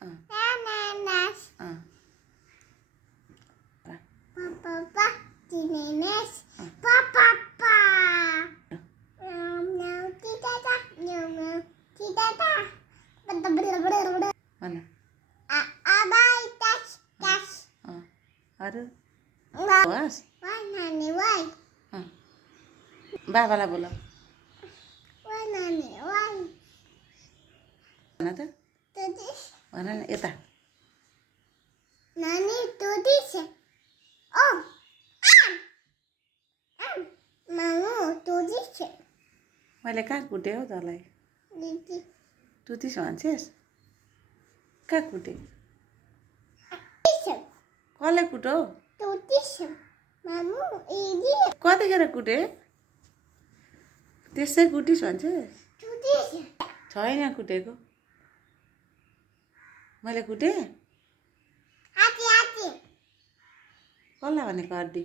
Ananas. Papa. Nenes. Papa. Tidak. Tidak. mana Abai tas. अरू बस Wanani wai. बाबालाई बोल Wanani wai. भन त Tudis. भन न यता Nani tudis. Oh. Manu tudis. मैले कहाँ कुटेँ हौ तँलाई Didi. तुतिस भन्छेस् कहाँ कुटेँ कसले कुटौ Tudis. Mamu ini कतिखेर कुटेँ त्यसै कुटिस भन्छेस् tudis. छैन कुटेको मैले कुटेँ Hati. कसलाई भनेको हड्डी